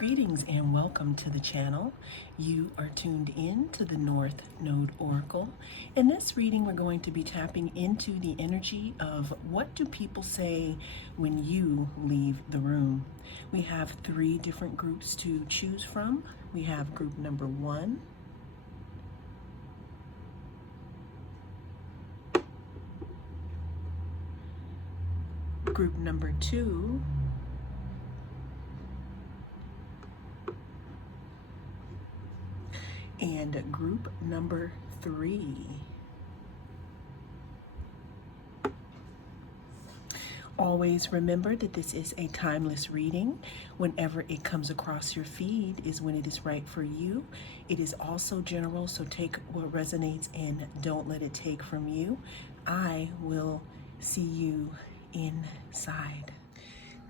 Greetings and welcome to the channel. You are tuned in to the North Node Oracle. In this reading, we're going to be tapping into the energy of what do people say when you leave the room. We have three different groups to choose from. We have group number 1, group number 2, and group number 3. Always remember that this is a timeless reading. Whenever it comes across your feed is when it is right for you. It is also general, so take what resonates and don't let it take from you. I will see you inside.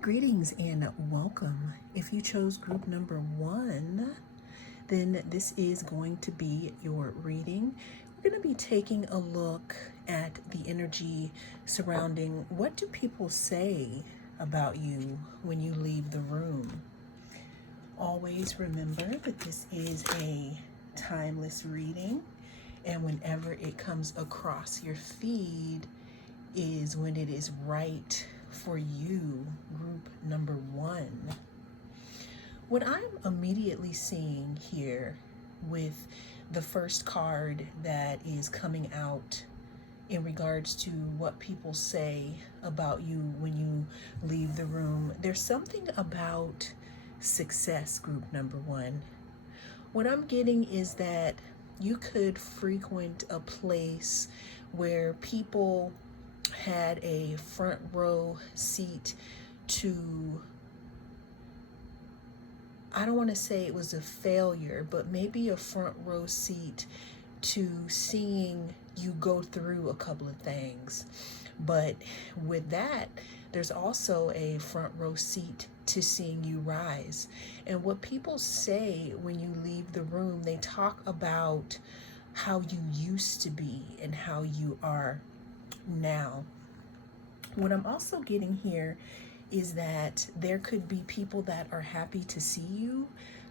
Greetings and welcome. If you chose group number 1, then this is going to be your reading. We're going to be taking a look at the energy surrounding what do people say about you when you leave the room. Always remember that this is a timeless reading, and whenever it comes across your feed is when it is right for you, group number 1. What I'm immediately seeing here with the first card that is coming out in regards to what people say about you when you leave the room, there's something about success, group number 1. What I'm getting is that you could frequent a place where people had a front row seat to, I don't want to say it was a failure, but maybe a front row seat to seeing you go through a couple of things. But with that, there's also a front row seat to seeing you rise. And what people say when you leave the room, they talk about how you used to be and how you are now. What I'm also getting here is that there could be people that are happy to see you,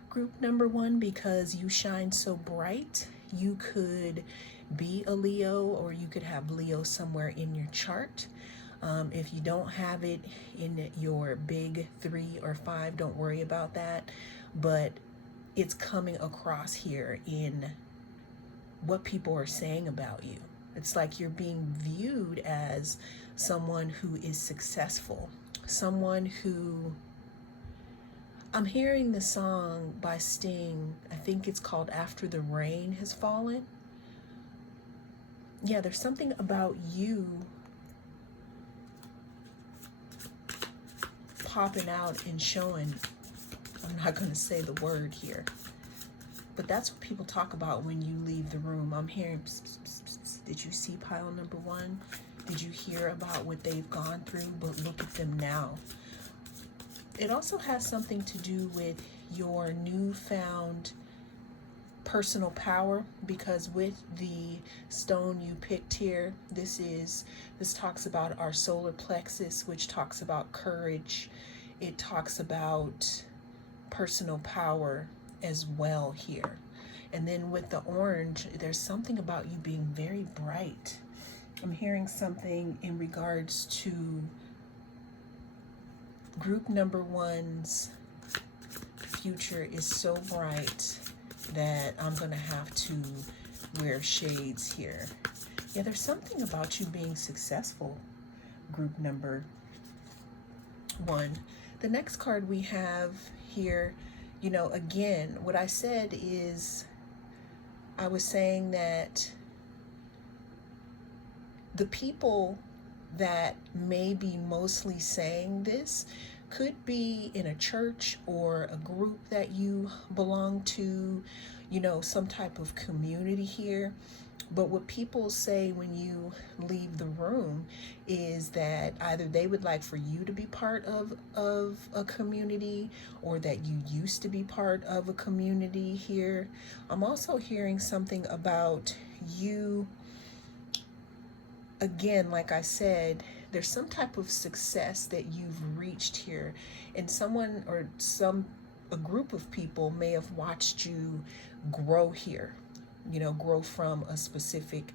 group number 1, because you shine so bright. You could be a Leo, or you could have Leo somewhere in your chart. If you don't have it in your big 3 or 5, don't worry about that. But it's coming across here in what people are saying about you. It's like you're being viewed as someone who is successful. Someone who, I'm hearing the song by Sting, I think it's called After the Rain Has Fallen. Yeah, there's something about you popping out and showing, I'm not going to say the word here, but that's what people talk about when you leave the room. I'm hearing, pss, pss, pss, pss. Did you see pile number 1? Did you hear about what they've gone through? But look at them now. It also has something to do with your newfound personal power, because with the stone you picked here, this talks about our solar plexus, which talks about courage. It talks about personal power as well here. And then with the orange, there's something about you being very bright. I'm hearing something in regards to group number 1's future is so bright that I'm going to have to wear shades here. Yeah, there's something about you being successful, group number 1. The next card we have here, again, what I said is, I was saying that the people that may be mostly saying this could be in a church or a group that you belong to, some type of community here. But what people say when you leave the room is that either they would like for you to be part of a community, or that you used to be part of a community here. I'm also hearing something about you, again, like I said, there's some type of success that you've reached here, and someone or some a group of people may have watched you grow here, grow from a specific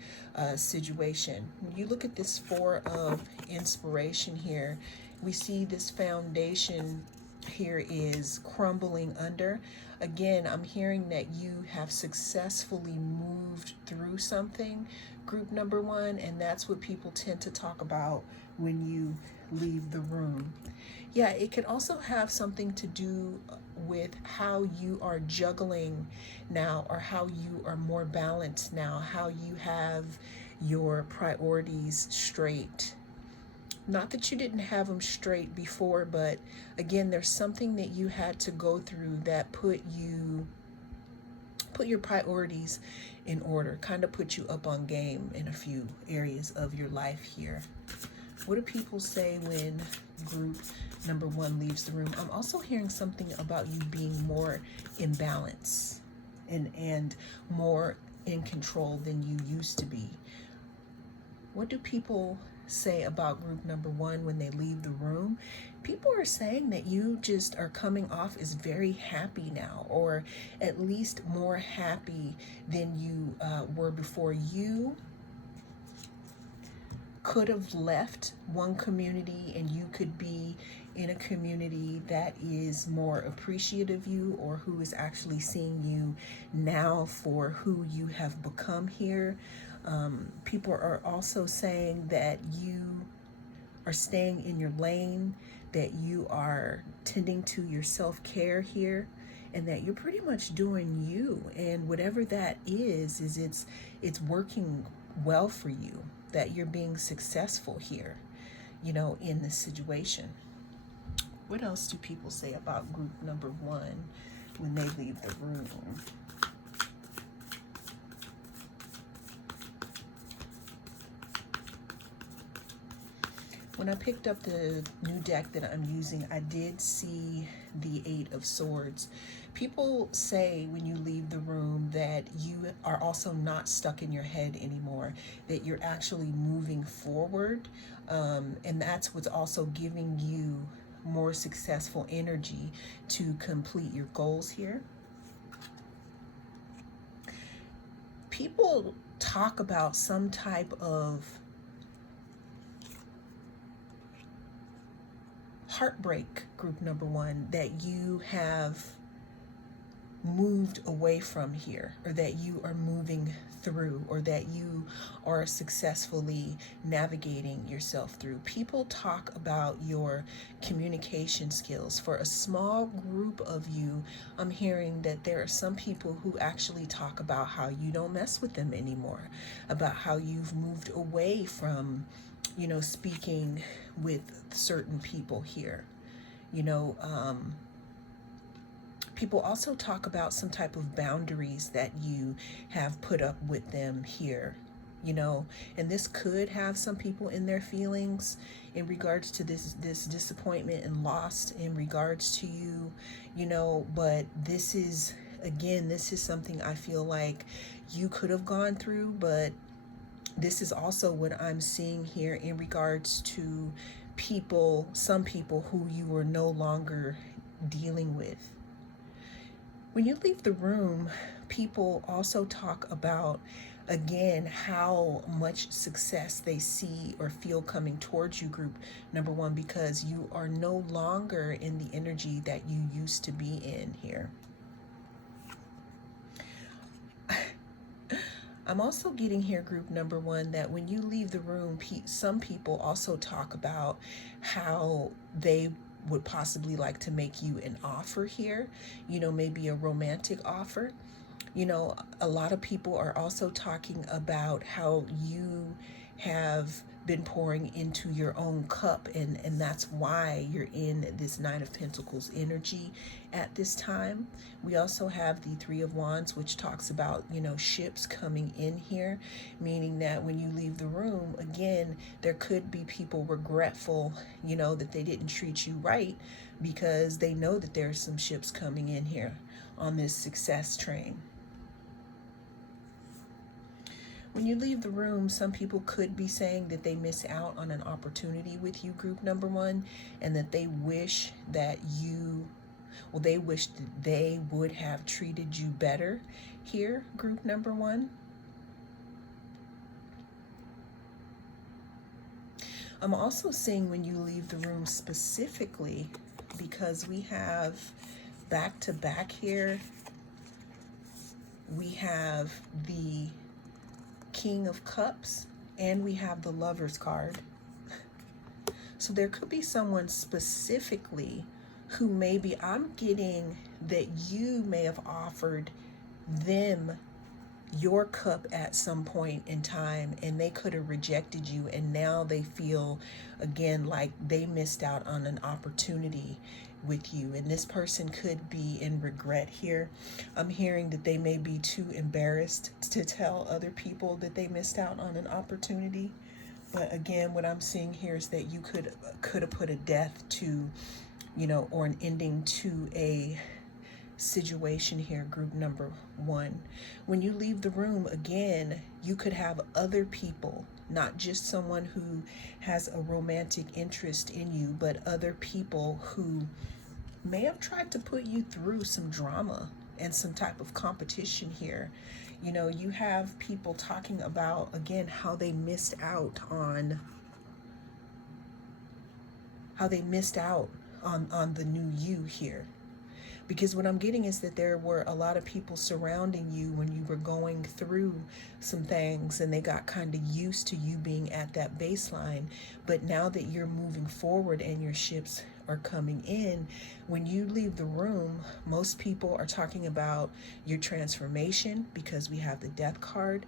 situation. When you look at this Four of Inspiration here, we see this foundation here is crumbling under. Again, I'm hearing that you have successfully moved through something, group number one, and that's what people tend to talk about when you leave the room. Yeah, it can also have something to do with how you are juggling now, or how you are more balanced now, how you have your priorities straight. Not that you didn't have them straight before, but again, there's something that you had to go through that put your priorities in order, kind of put you up on game in a few areas of your life here. What do people say when group number one leaves the room? I'm also hearing something about you being more in balance and more in control than you used to be. What do people say about group number one when they leave the room? People are saying that you just are coming off as very happy now, or at least more happy than you were before. You could have left one community and you could be in a community that is more appreciative of you, or who is actually seeing you now for who you have become here. People are also saying that you are staying in your lane, that you are tending to your self-care here, and that you're pretty much doing you, and whatever that is it's working well for you, that you're being successful here, in this situation. What else do people say about group number one when they leave the room? When I picked up the new deck that I'm using, I did see the Eight of Swords. People say when you leave the room that you are also not stuck in your head anymore, that you're actually moving forward, and that's what's also giving you more successful energy to complete your goals here. People talk about some type of heartbreak, group number one, that you have moved away from here, or that you are moving through, or that you are successfully navigating yourself through. People talk about your communication skills. For a small group of you, I'm hearing that there are some people who actually talk about how you don't mess with them anymore, about how you've moved away from speaking with certain people here. People also talk about some type of boundaries that you have put up with them here, and this could have some people in their feelings in regards to this disappointment and loss in regards to you, but this is something I feel like you could have gone through, but this is also what I'm seeing here in regards to some people who you are no longer dealing with. When you leave the room, people also talk about, again, how much success they see or feel coming towards you, group number one, because you are no longer in the energy that you used to be in here. I'm also getting here, group number one, that when you leave the room, some people also talk about how they would possibly like to make you an offer here, maybe a romantic offer. A lot of people are also talking about how you have been pouring into your own cup, and that's why you're in this Nine of Pentacles energy at this time. We also have the Three of Wands, which talks about ships coming in here, meaning that when you leave the room, again, there could be people regretful that they didn't treat you right, because they know that there's some ships coming in here on this success train. When you leave the room, some people could be saying that they miss out on an opportunity with you, group number one, and that they wish that you Well, they wish that they would have treated you better here, group number one. I'm also seeing when you leave the room specifically, because we have back to back here, we have the King of Cups and we have the Lover's card. So there could be someone specifically who maybe I'm getting that you may have offered them your cup at some point in time, and they could have rejected you, and now they feel again like they missed out on an opportunity with you. And this person could be in regret here. I'm hearing that they may be too embarrassed to tell other people that they missed out on an opportunity. But again, what I'm seeing here is that you could have put a death to, or an ending to a situation here, group number one. When you leave the room, again, you could have other people, not just someone who has a romantic interest in you, but other people who may have tried to put you through some drama and some type of competition here. You have people talking about, again, how they missed out on the new you here. Because what I'm getting is that there were a lot of people surrounding you when you were going through some things, and they got kind of used to you being at that baseline. But now that you're moving forward and your ships are coming in, when you leave the room, most people are talking about your transformation, because we have the Death card.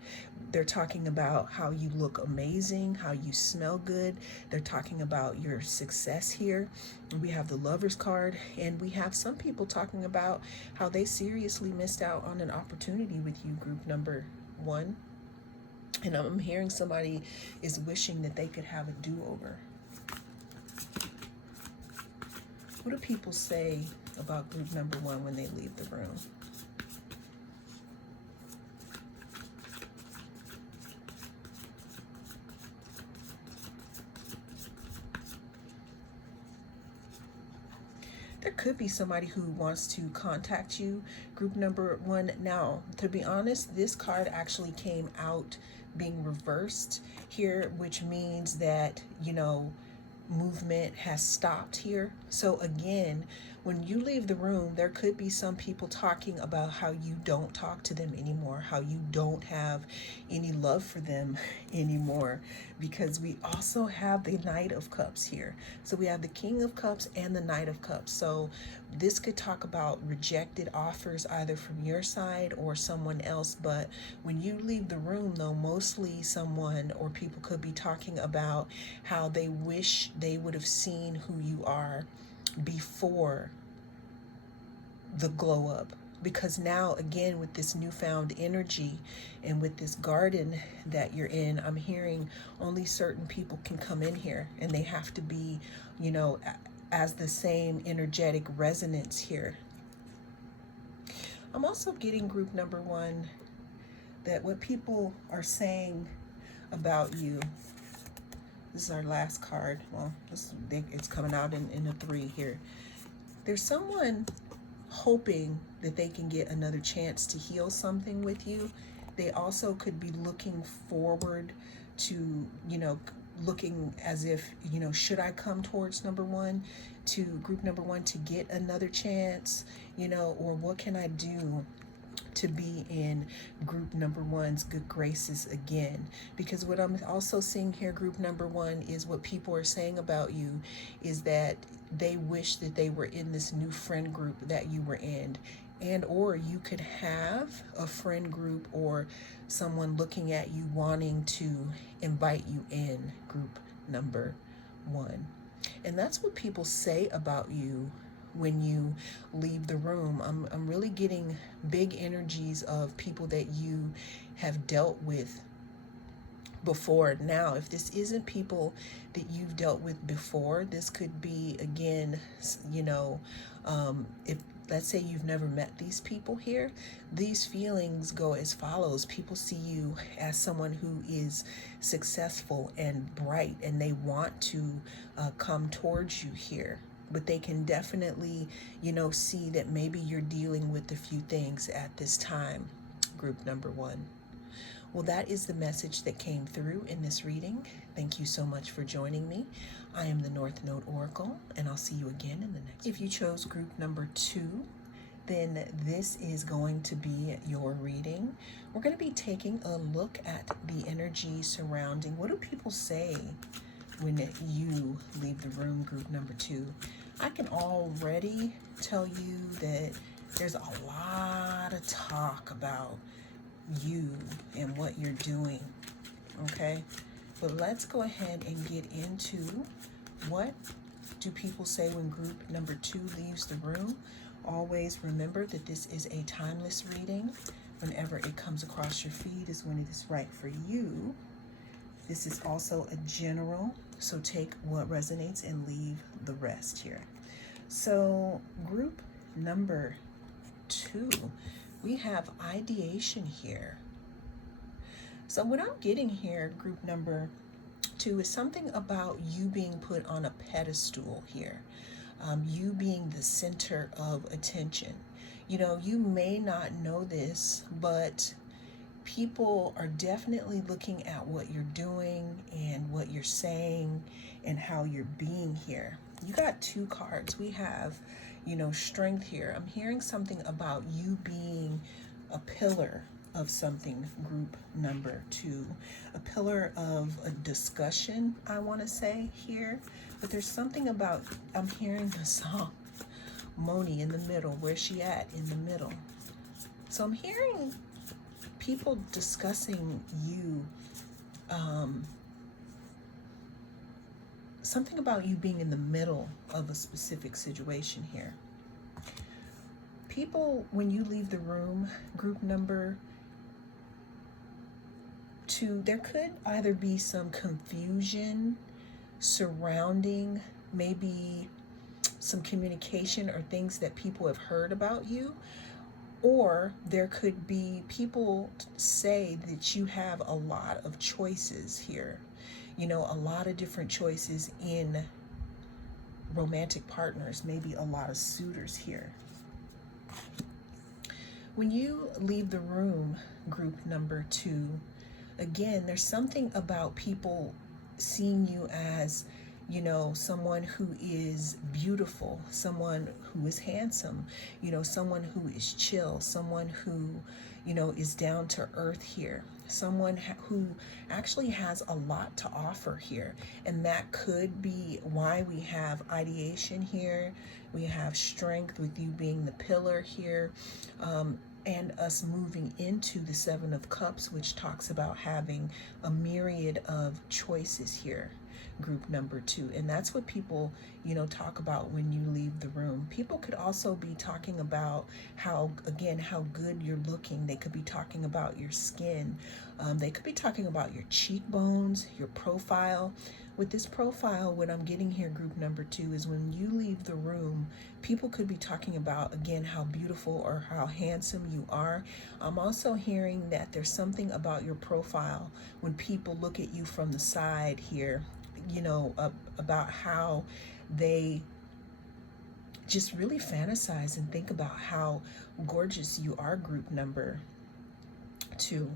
They're talking about how you look amazing, how you smell good. They're talking about your success here. We have the Lover's card, and we have some people talking about how they seriously missed out on an opportunity with you, group number one. And I'm hearing somebody is wishing that they could have a do-over. What do people say about group number one when they leave the room? There could be somebody who wants to contact you, group number one. Now, to be honest, this card actually came out being reversed here, which means that, movement has stopped here. So again, when you leave the room, there could be some people talking about how you don't talk to them anymore, how you don't have any love for them anymore, because we also have the Knight of Cups here. So we have the King of Cups and the Knight of Cups. So this could talk about rejected offers either from your side or someone else. But when you leave the room, though, mostly someone or people could be talking about how they wish they would have seen who you are before the glow up. Because now, again, with this newfound energy and with this garden that you're in, I'm hearing only certain people can come in here, and they have to be, as the same energetic resonance here. I'm also getting, group number one, that what people are saying about you, this is our last card. Well, it's coming out in a 3 here. There's someone hoping that they can get another chance to heal something with you. They also could be looking forward to, looking as if, should I come towards number one, to group number one, to get another chance, or what can I do to be in group number one's good graces again? Because what I'm also seeing here, group number one, is what people are saying about you is that they wish that they were in this new friend group that you were in, and or you could have a friend group or someone looking at you wanting to invite you in, group number one. And that's what people say about you when you leave the room. I'm really getting big energies of people that you have dealt with before. Now, if this isn't people that you've dealt with before, this could be, again, if let's say you've never met these people here, these feelings go as follows. People see you as someone who is successful and bright, and they want to come towards you here. but they can definitely, see that maybe you're dealing with a few things at this time, group number one. Well, that is the message that came through in this reading. Thank you so much for joining me. I am the North Node Oracle, and I'll see you again in the next. If you chose group number 2, then this is going to be your reading. We're going to be taking a look at the energy surrounding, what do people say when you leave the room, group number 2. I can already tell you that there's a lot of talk about you and what you're doing, okay? But let's go ahead and get into what do people say when group number 2 leaves the room. Always remember that this is a timeless reading. Whenever it comes across your feed is when it is right for you. This is also a general, so take what resonates and leave the rest here. So group number 2, we have ideation here. So what I'm getting here, group number 2, is something about you being put on a pedestal here. You being the center of attention. You may not know this, but people are definitely looking at what you're doing and what you're saying and how you're being here. You got 2 cards. We have, strength here. I'm hearing something about you being a pillar of something, group number 2. A pillar of a discussion, I want to say here. But there's something about, I'm hearing the song, Moni in the middle. Where's she at? In the middle. So I'm hearing people discussing you, something about you being in the middle of a specific situation here. People, when you leave the room, group number 2, there could either be some confusion surrounding maybe some communication or things that people have heard about you, or there could be people say that you have a lot of choices here, a lot of different choices in romantic partners, maybe a lot of suitors here. When you leave the room, group number 2, again, there's something about people seeing you as, someone who is beautiful, someone who is handsome, someone who is chill, someone who, is down to earth here, someone who actually has a lot to offer here. And that could be why we have ideation here. We have strength with you being the pillar here. And us moving into the 7 of Cups, which talks about having a myriad of choices here, group number 2. And that's what people, talk about when you leave the room. People could also be talking about how good you're looking. They could be talking about your skin. They could be talking about your cheekbones, your profile. With this profile, what I'm getting here, group number 2, is when you leave the room, people could be talking about, again, how beautiful or how handsome you are. I'm also hearing that there's something about your profile when people look at you from the side here, about how they just really fantasize and think about how gorgeous you are, group number 2.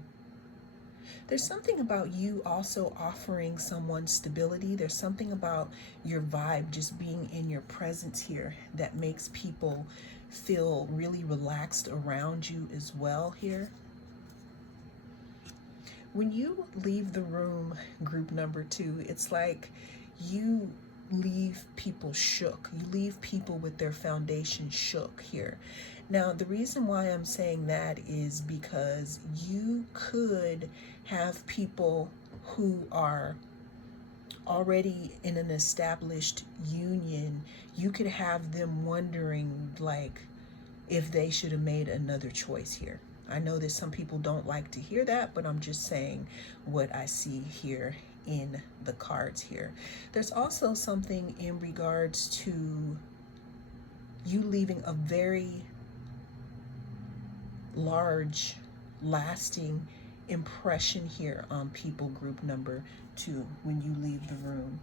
There's something about you also offering someone stability. There's something about your vibe, just being in your presence here, that makes people feel really relaxed around you as well here. When you leave the room, group number 2, it's like you leave people shook. You leave people with their foundation shook here. Now, the reason why I'm saying that is because you could have people who are already in an established union. You could have them wondering, like, if they should have made another choice here. I know that some people don't like to hear that, but I'm just saying what I see here in the cards here. There's also something in regards to you leaving a very large, lasting impression here on people, group number 2, when you leave the room.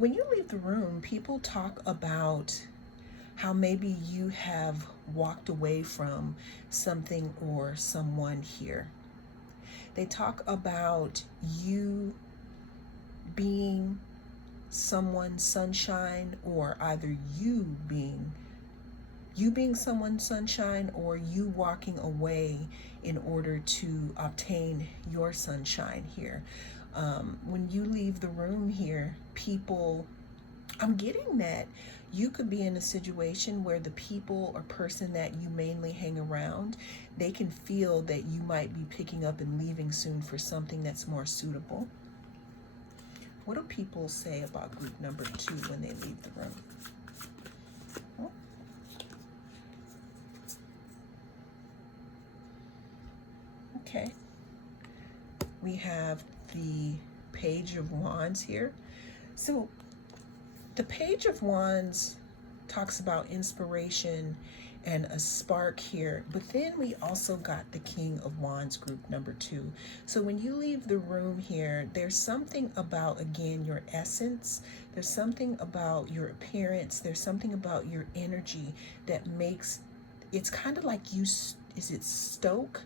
When you leave the room, people talk about how maybe you have walked away from something or someone here. They talk about you being someone's sunshine, or either you being someone's sunshine, or you walking away in order to obtain your sunshine here. When you leave the room here, people, I'm getting that you could be in a situation where the people or person that you mainly hang around, they can feel that you might be picking up and leaving soon for something that's more suitable. What do people say about group number 2 when they leave the room? Okay. We have the Page of Wands here. So the Page of Wands talks about inspiration and a spark here, but then we also got the King of Wands, group number 2. So when you leave the room here, there's something about, again, your essence. There's something about your appearance. There's something about your energy that makes, it's kind of like you, is it stoke?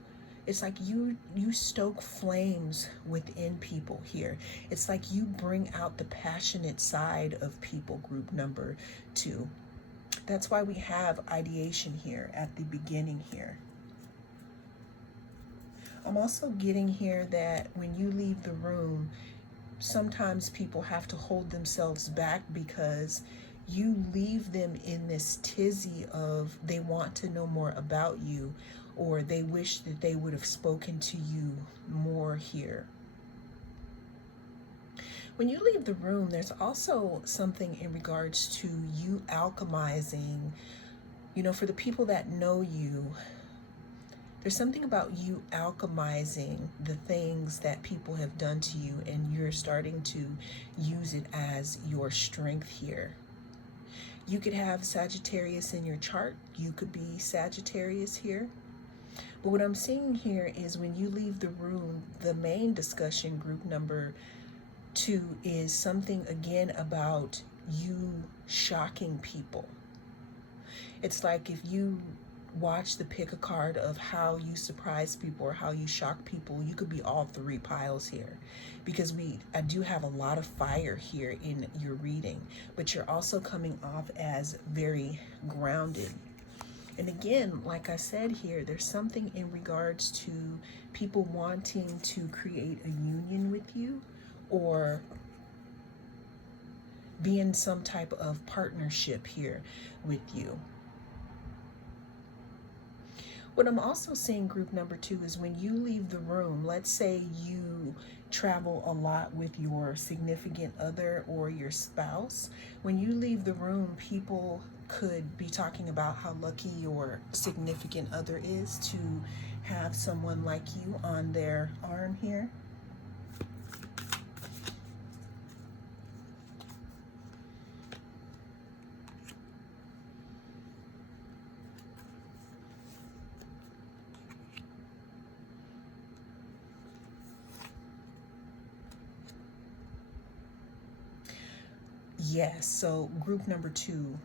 It's like you stoke flames within people here. It's like you bring out the passionate side of people, group number 2. That's why we have ideation here at the beginning here. I'm also getting here that when you leave the room, sometimes people have to hold themselves back because you leave them in this tizzy of they want to know more about you, or they wish that they would have spoken to you more here. When you leave the room, there's also something in regards to you alchemizing. You know, for the people that know you, there's something about you alchemizing the things that people have done to you, and you're starting to use it as your strength here. You could have Sagittarius in your chart. You could be Sagittarius here. But what I'm seeing here is when you leave the room, the main discussion, group number 2, is something again about you shocking people. It's like if you watch the pick a card of how you surprise people or how you shock people, you could be all 3 piles here, because I do have a lot of fire here in your reading, but you're also coming off as very grounded. And again, like I said here, there's something in regards to people wanting to create a union with you, or be in some type of partnership here with you. What I'm also seeing, group number 2, is when you leave the room, let's say you travel a lot with your significant other or your spouse. When you leave the room, people could be talking about how lucky your significant other is to have someone like you on their arm here. Yes, so group number 2,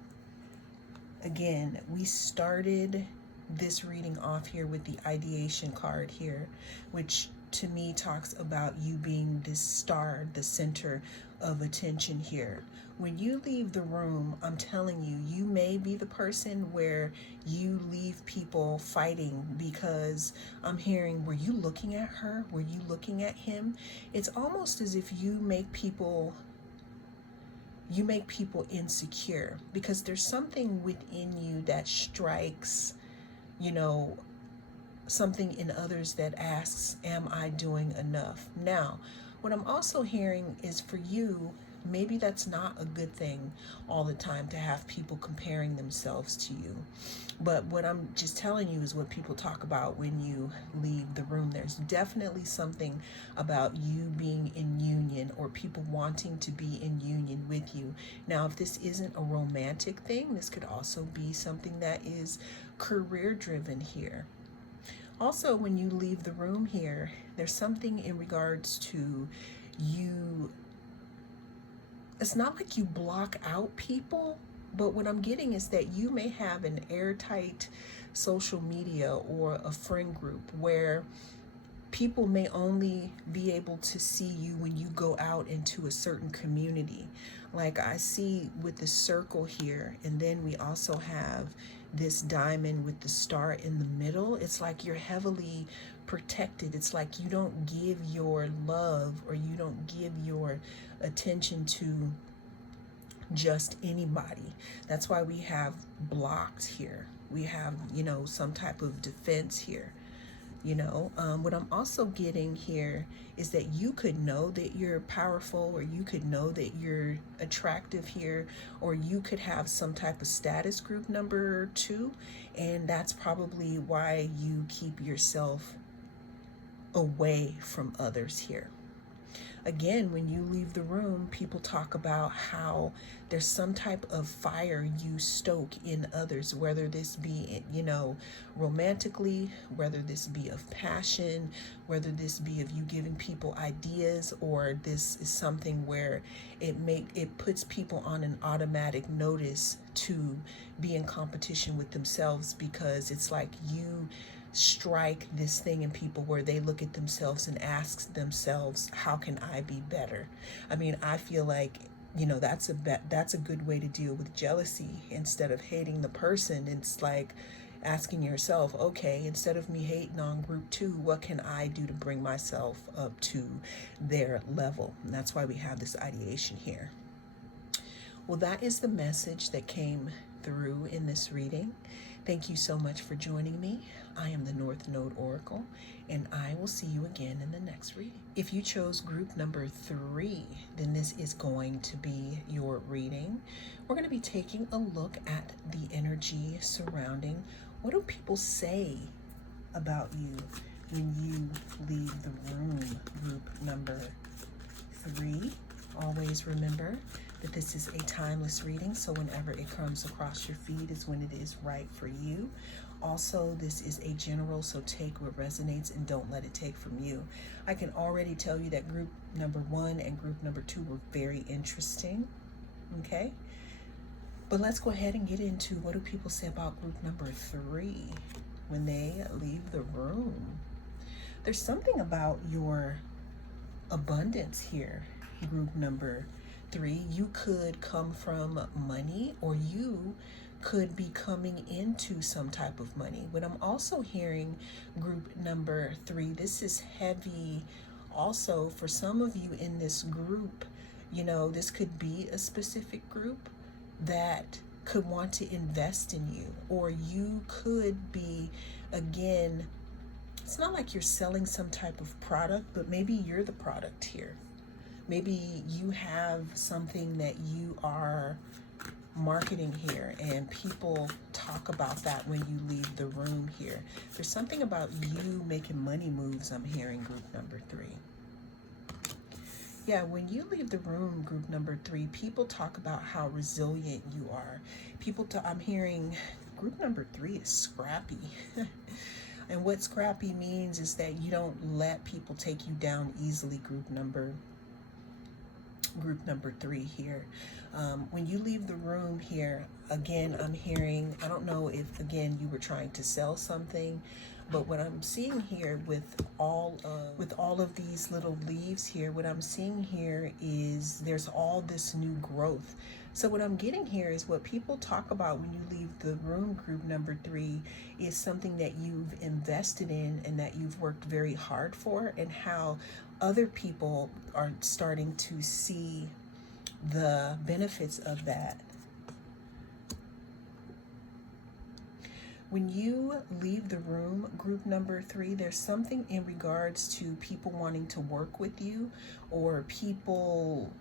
again, we started this reading off here with the ideation card here, which to me talks about you being this star, the center of attention here. When you leave the room, I'm telling you, you may be the person where you leave people fighting, because I'm hearing, were you looking at her? Were you looking at him? It's almost as if you make people insecure, because there's something within you that strikes, you know, something in others that asks, am I doing enough? Now, what I'm also hearing is, for you, maybe that's not a good thing all the time to have people comparing themselves to you. But what I'm just telling you is what people talk about when you leave the room. There's definitely something about you being in union, or people wanting to be in union with you. Now, if this isn't a romantic thing, this could also be something that is career driven here. Also, when you leave the room here, there's something in regards to you it's not like you block out people, but what I'm getting is that you may have an airtight social media or a friend group where people may only be able to see you when you go out into a certain community. Like I see with the circle here, and then we also have this diamond with the star in the middle. It's like you're heavily protected. It's like you don't give your love or you don't give your attention to just anybody. That's why we have blocks here. We have, some type of defense here. What I'm also getting here is that you could know that you're powerful, or you could know that you're attractive here, or you could have some type of status group number 2, and that's probably why you keep yourself away from others here. Again, when you leave the room, people talk about how there's some type of fire you stoke in others, whether this be, romantically, whether this be of passion, whether this be of you giving people ideas, or this is something where it puts people on an automatic notice to be in competition with themselves, because it's like you strike this thing in people where they look at themselves and ask themselves, how can I be better? I mean, I feel like, that's a good way to deal with jealousy. Instead of hating the person, it's like asking yourself, okay, instead of me hating on group 2, what can I do to bring myself up to their level? And that's why we have this ideation here. Well, that is the message that came through in this reading. Thank you so much for joining me. I am the North Node Oracle, and I will see you again in the next reading. If you chose group number 3, then this is going to be your reading. We're going to be taking a look at the energy surrounding what do people say about you when you leave the room. Group number 3. Always remember that this is a timeless reading, so whenever it comes across your feed is when it is right for you. Also, this is a general, so take what resonates and don't let it take from you. I can already tell you that group number 1 and group number 2 were very interesting, okay? But let's go ahead and get into what do people say about group number 3 when they leave the room. There's something about your abundance here, group number 3. You could come from money, or you could be coming into some type of money. But I'm also hearing group number 3, this is heavy also for some of you in this group. This could be a specific group that could want to invest in you, or you could be, again, it's not like you're selling some type of product, but maybe you're the product here. Maybe you have something that you are marketing here, and people talk about that when you leave the room here. There's something about you making money moves, I'm hearing, group number 3. Yeah, when you leave the room, group number 3, people talk about how resilient you are. I'm hearing group number 3 is scrappy. And what scrappy means is that you don't let people take you down easily, group number 3 here. When you leave the room here, again, I'm hearing, I don't know if, again, you were trying to sell something, but what I'm seeing here with all of these little leaves here, what I'm seeing here is there's all this new growth. So what I'm getting here is what people talk about when you leave the room, group number 3, is something that you've invested in and that you've worked very hard for, and how other people are starting to see the benefits of that. When you leave the room, group number 3, there's something in regards to people wanting to work with you, or people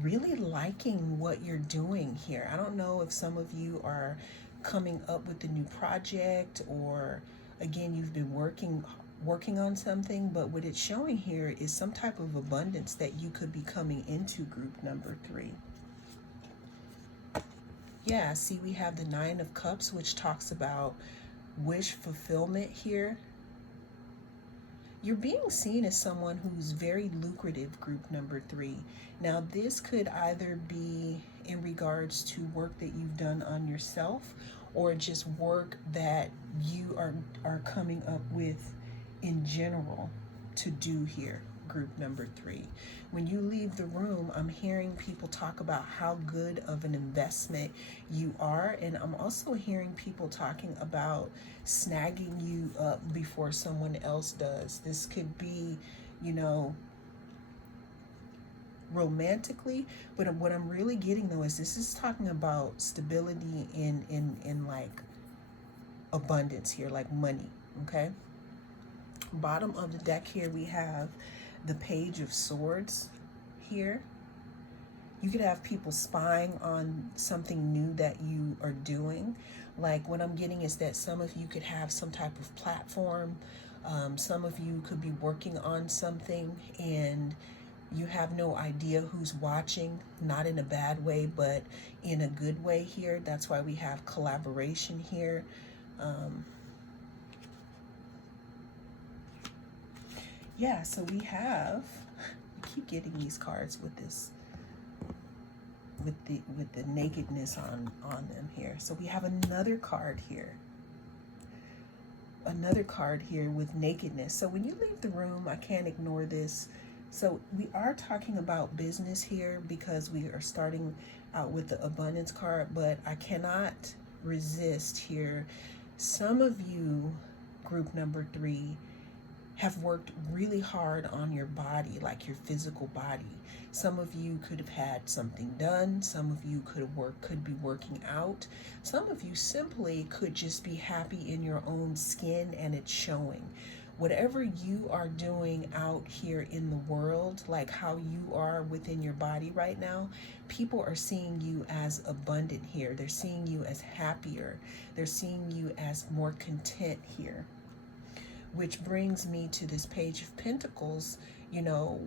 really liking what you're doing here. I don't know if some of you are coming up with a new project, or again, you've been working on something, but what it's showing here is some type of abundance that you could be coming into, group number 3. Yeah, see, we have the 9 of Cups, which talks about wish fulfillment here. You're being seen as someone who's very lucrative, group number 3. Now, this could either be in regards to work that you've done on yourself, or just work that you are coming up with in general to do here, group number 3. When you leave the room, I'm hearing people talk about how good of an investment you are, and I'm also hearing people talking about snagging you up before someone else does. This could be, you know, romantically, but what I'm really getting though is this is talking about stability in like abundance here, like money. Okay, bottom of the deck here we have the Page of Swords here. You could have people spying on something new that you are doing. Like, what I'm getting is that some of you could have some type of platform. Some of you could be working on something and you have no idea who's watching, not in a bad way, but in a good way here. That's why we have collaboration here. Yeah, so we have, I keep getting these cards with this, with the nakedness on them here. So we have another card here. Another card here with nakedness. So when you leave the room, I can't ignore this. So we are talking about business here because we are starting out with the abundance card, but I cannot resist here. Some of you, group number 3, have worked really hard on your body, like your physical body. Some of you could have had something done. Some of you could be working out. Some of you simply could just be happy in your own skin and it's showing. Whatever you are doing out here in the world, like how you are within your body right now, people are seeing you as abundant here. They're seeing you as happier. They're seeing you as more content here. Which brings me to this Page of Pentacles. You know,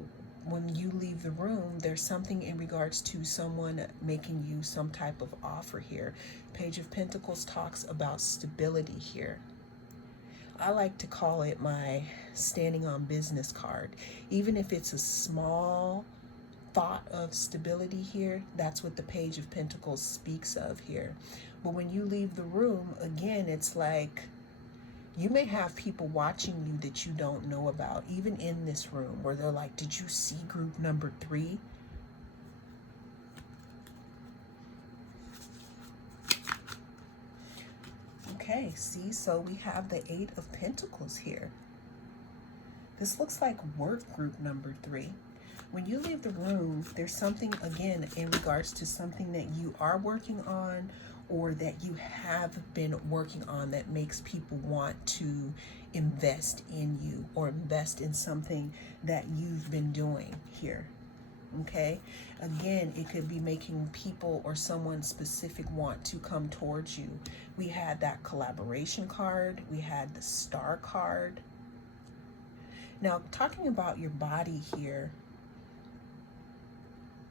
when you leave the room, there's something in regards to someone making you some type of offer here. Page of Pentacles talks about stability here. I like to call it my standing on business card. Even if it's a small thought of stability here, that's what the Page of Pentacles speaks of here. But when you leave the room, again, it's like you may have people watching you that you don't know about, even in this room, where they're like, did you see group number 3? Okay, see, so we have the 8 of Pentacles here. This looks like work, group number 3. When you leave the room, there's something, again, in regards to something that you are working on or that you have been working on that makes people want to invest in you or invest in something that you've been doing here. Okay, again, it could be making people or someone specific want to come towards you. We had that collaboration card. We had the star card. Now, talking about your body here,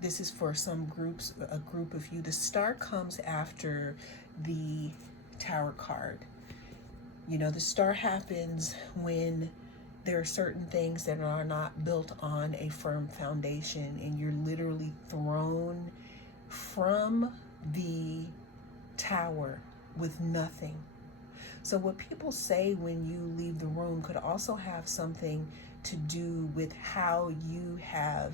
this is for some groups, a group of you. The star comes after the Tower card. You know, the star happens when there are certain things that are not built on a firm foundation and you're literally thrown from the tower with nothing. So what people say when you leave the room could also have something to do with how you have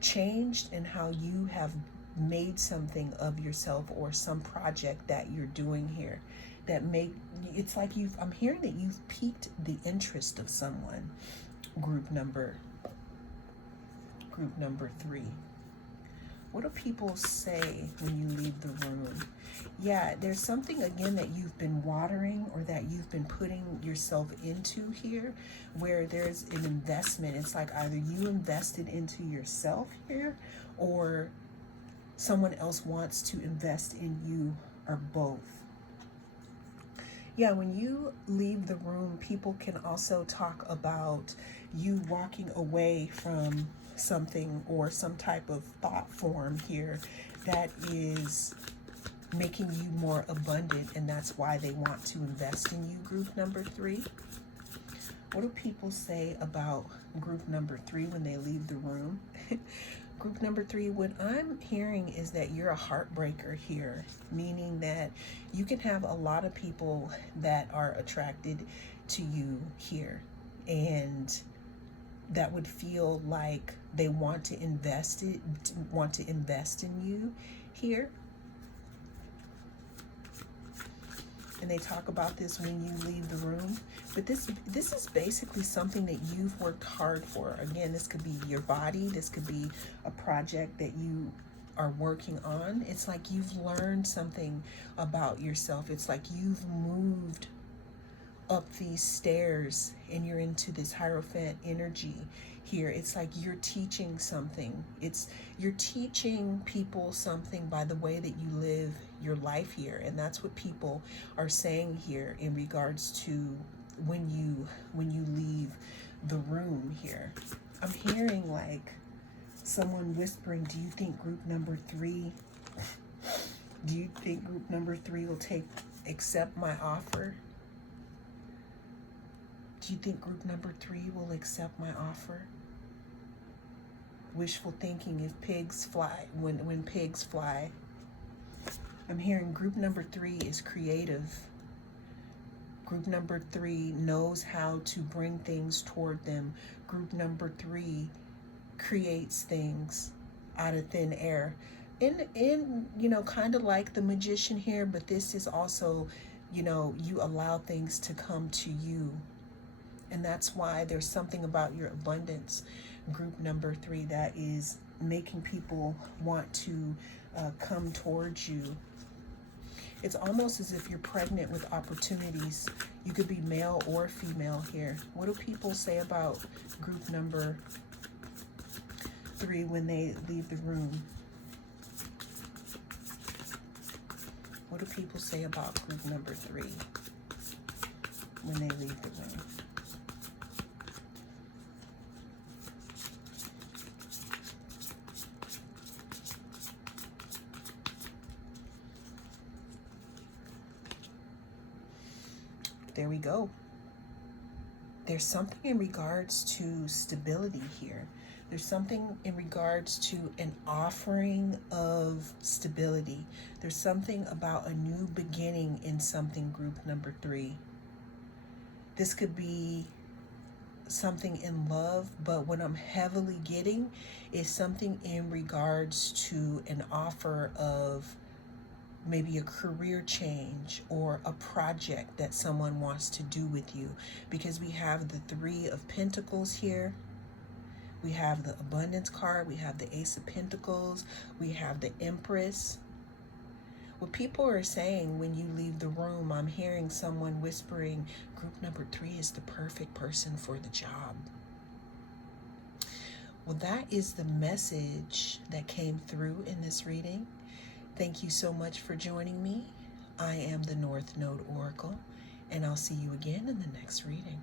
changed and how you have made something of yourself or some project that you're doing here that it's like I'm hearing that you've piqued the interest of someone, group number 3. What do people say when you leave the room? Yeah, there's something, again, that you've been watering or that you've been putting yourself into here where there's an investment. It's like either you invested into yourself here or someone else wants to invest in you, or both. Yeah, when you leave the room, people can also talk about you walking away from something or some type of thought form here that is making you more abundant, and that's why they want to invest in you, group number 3. What do people say about group number 3 when they leave the room? Group number 3, what I'm hearing is that you're a heartbreaker here, meaning that you can have a lot of people that are attracted to you here, and that would feel like they want to invest in you here. And they talk about this when you leave the room. But this is basically something that you've worked hard for. Again, this could be your body. This could be a project that you are working on. It's like you've learned something about yourself. It's like you've moved up these stairs and you're into this Hierophant energy here. It's like you're teaching something. You're teaching people something by the way that you live your life here. And that's what people are saying here in regards to when you leave the room here. I'm hearing like someone whispering, do you think group number 3 will accept my offer? Do you think group number 3 will accept my offer? Wishful thinking, if pigs fly, when pigs fly. I'm hearing group number 3 is creative. Group number 3 knows how to bring things toward them. Group number 3 creates things out of thin air. In kind of like the magician here, but this is also, you allow things to come to you. And that's why there's something about your abundance, group number 3, that is making people want to come towards you. It's almost as if you're pregnant with opportunities. You could be male or female here. What do people say about group number 3 when they leave the room? What do people say about group number 3 when they leave the room? There we go. There's something in regards to stability here. There's something in regards to an offering of stability. There's something about a new beginning in something, group number 3. This could be something in love, but what I'm heavily getting is something in regards to an offer of maybe a career change or a project that someone wants to do with you, because we have the 3 of Pentacles here. We have the Abundance card. We have the Ace of Pentacles. We have the Empress. What people are saying when you leave the room, I'm hearing someone whispering, group number 3 is the perfect person for the job. Well, that is the message that came through in this reading. Thank you so much for joining me. I am the North Node Oracle, and I'll see you again in the next reading.